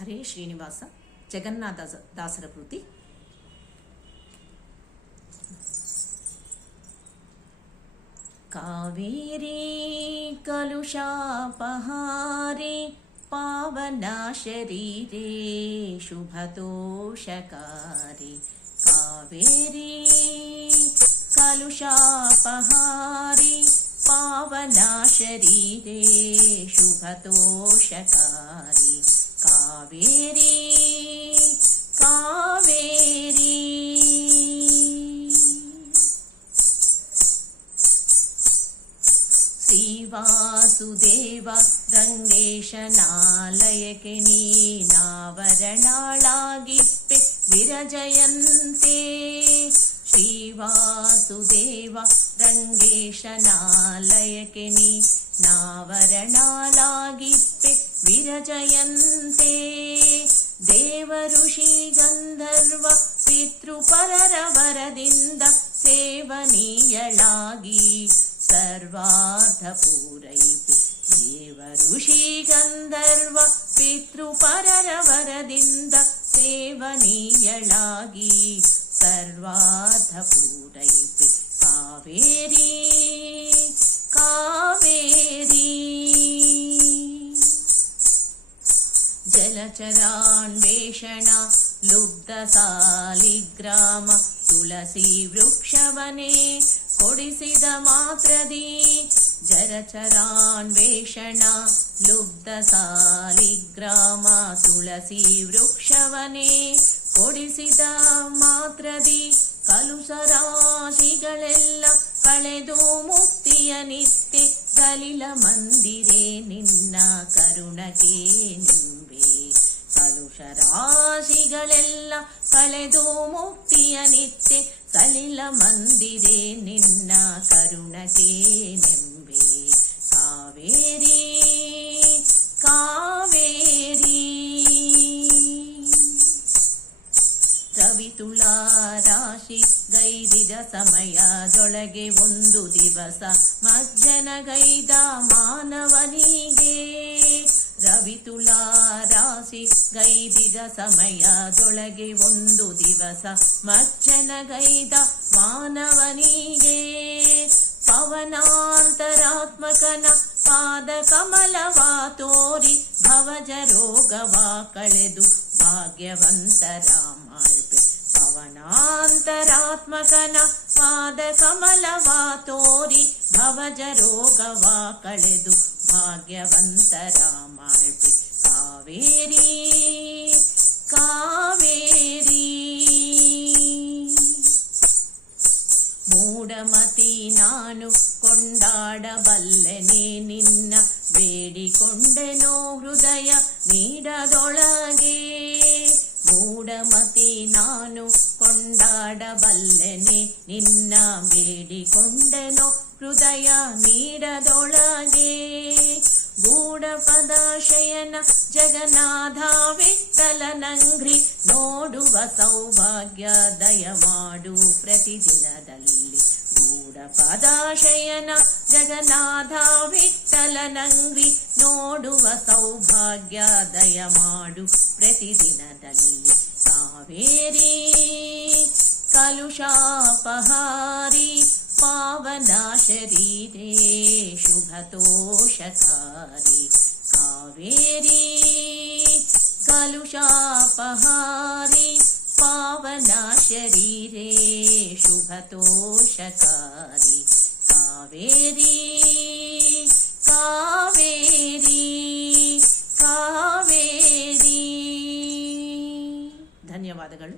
ಹರೇ ಶ್ರೀನಿವಾಸ ಜಗನ್ನಾಥ ದಾಸರ ಕೃತಿ. ಕಾವೇರಿ ಕಲುಷಾಪಹಾರಿ ಪಾವನಾ ಶರೀರೇ ಶುಭತೋಷಕಾರಿ. ಕಾವೇರಿ ಕಲುಷಾಪಹಾರಿ ಪಾವನಾ ಶರೀರೇ ಶುಭತೋಷಕಾರಿ. ಕಾವೇರಿ ಕಾವೇರಿ ಶ್ರೀವಾಸುದೇವ ರಂಗೇಶನಾಲಯಕ್ಕೆ ನೀನಾವರಣಾಳಾಗಿಪ್ಪೆ ವಿರಜಯಂತೆ. ಶ್ರೀವಾಸುದೇವ ರಂಗೇಶನಾಲಯಕ್ಕೆ ನೀನಾವರಣಾಳಾಗಿಪ್ಪೆ ವಿರಜಯಂತೆ. ದೇವ ಋಷಿ ಗಂಧರ್ವ ಪಿತೃಪರರ ವರದಿಂದ ಸೇವನೀಯಳಾಗಿ ಸರ್ವಾರ್ಥ ಪೂರೈಪೆ. ದೇವ ಋಷಿ ಗಂಧರ್ವ ಪಿತೃಪರರ ವರದಿಂದ ಸೇವನೀಯಳಾಗಿ ಸರ್ವಾರ್ಥ ಪೂರೈಪೆ. ಕಾವೇರಿ ಕಾವೇರಿ ಜಲಚರಾನ್ವೇಷಣ ಲುಬ್ಧ ಸಾಲಿಗ್ರಾಮ ತುಳಸಿ ವೃಕ್ಷವನೇ ಕೊಡಿಸಿದ ಮಾತ್ರದಿ. ಜಲಚರಾನ್ವೇಷಣ ಲುಬ್ಧ ಸಾಲಿಗ್ರಾಮ ತುಳಸಿ ವೃಕ್ಷವನೇ ಕೊಡಿಸಿದ ಮಾತ್ರದಿ. ಕಲುಷರಾಶಿಗಳೆಲ್ಲ ಕಳೆದು ಮುಕ್ತಿಯ ನಿತ್ಯ ಸಲಿಲ ಮಂದಿರೇ ನಿನ್ನ ಕರುಣಕ್ಕೆ ನಿಂಬೆ. ಕಲುಷರಾಶಿಗಳೆಲ್ಲ ಕಳೆದು ಮುಕ್ತಿಯ ನಿತ್ಯ ಸಲಿಲ ಮಂದಿರೇ ನಿನ್ನ ಕರುಣಕ್ಕೆ ನೆಂಬೆ. ಕಾವೇರಿ ಕಾವೇರಿ ರವಿತುಳಾ ರಾಶಿ ಗೈದಿದ ಸಮಯದೊಳಗೆ ಒಂದು ದಿವಸ ಮಜ್ಜನಗೈದ ಮಾನವನಿಗೆ. ರವಿತುಳಾ ರಾಶಿ ಗೈದಿದ ಸಮಯದೊಳಗೆ ಒಂದು ದಿವಸ ಮಜ್ಜನಗೈದ ಮಾನವನಿಗೆ. ಪವನಾಂತರಾತ್ಮಕನ ಪಾದ ಕಮಲವ ತೋರಿ ಭವಜ ರೋಗವ ಕಳೆದು ಭಾಗ್ಯವಂತರ ಮಾಡ್ಬೆ. ಪವನಾಂತರಾತ್ಮಕನ ಪಾದ ಕಮಲವ ತೋರಿ ಭವಜ ರೋಗವ ಕಳೆದು ಭಾಗ್ಯವಂತರ ಮಾಡ್ಬೆ. ಕಾವೇರಿ ಕಾವೇರಿ ಮೂಢಮತಿ ನಾನು ಕೊಂಡಾಡಬಲ್ಲೆನೆ ನಿನ್ನ ಬೇಡಿಕೊಂಡೆನೋ ಹೃದಯ ನೀಡದೊಳಗೆ. ಮೂಢಮತಿ ನಾನು ಕೊಂಡಾಡಬಲ್ಲೆನೆ ನಿನ್ನ ಬೇಡಿಕೊಂಡೆನೋ ಹೃದಯ ನೀಡದೊಳಗೆ. ಗೂಢಪದ ಶಯನ ಜಗನ್ನಾಥ ವಿಠ್ಠಲನಂಗ್ರಿ ನೋಡುವ ಸೌಭಾಗ್ಯ ದಯಮಾಡು ಪ್ರತಿದಿನದಲ್ಲಿ. ಗೂಢಪದ ಶಯನ ಜಗನ್ನಾಥ ವಿಠ್ಠಲನಂಗ್ರಿ ನೋಡುವ ಸೌಭಾಗ್ಯ ದಯಮಾಡು ಪ್ರತಿದಿನದಲ್ಲಿ. ಕಾವೇರಿ ಕಲುಷಾಪಹಾರಿ ಪಾವನಾ ಶರೀರೇ ಶುಭತೋಷಕಾರಿ. ಕಾವೇರಿ ಕಲುಷಾಪಹಾರಿ ಪಾವನಾ ಶರೀರೇ ಶುಭತೋಷಕಾರಿ. ಕಾವೇರಿ ಕಾವೇರಿ ಕಾವೇರಿ. ಧನ್ಯವಾದಗಳು.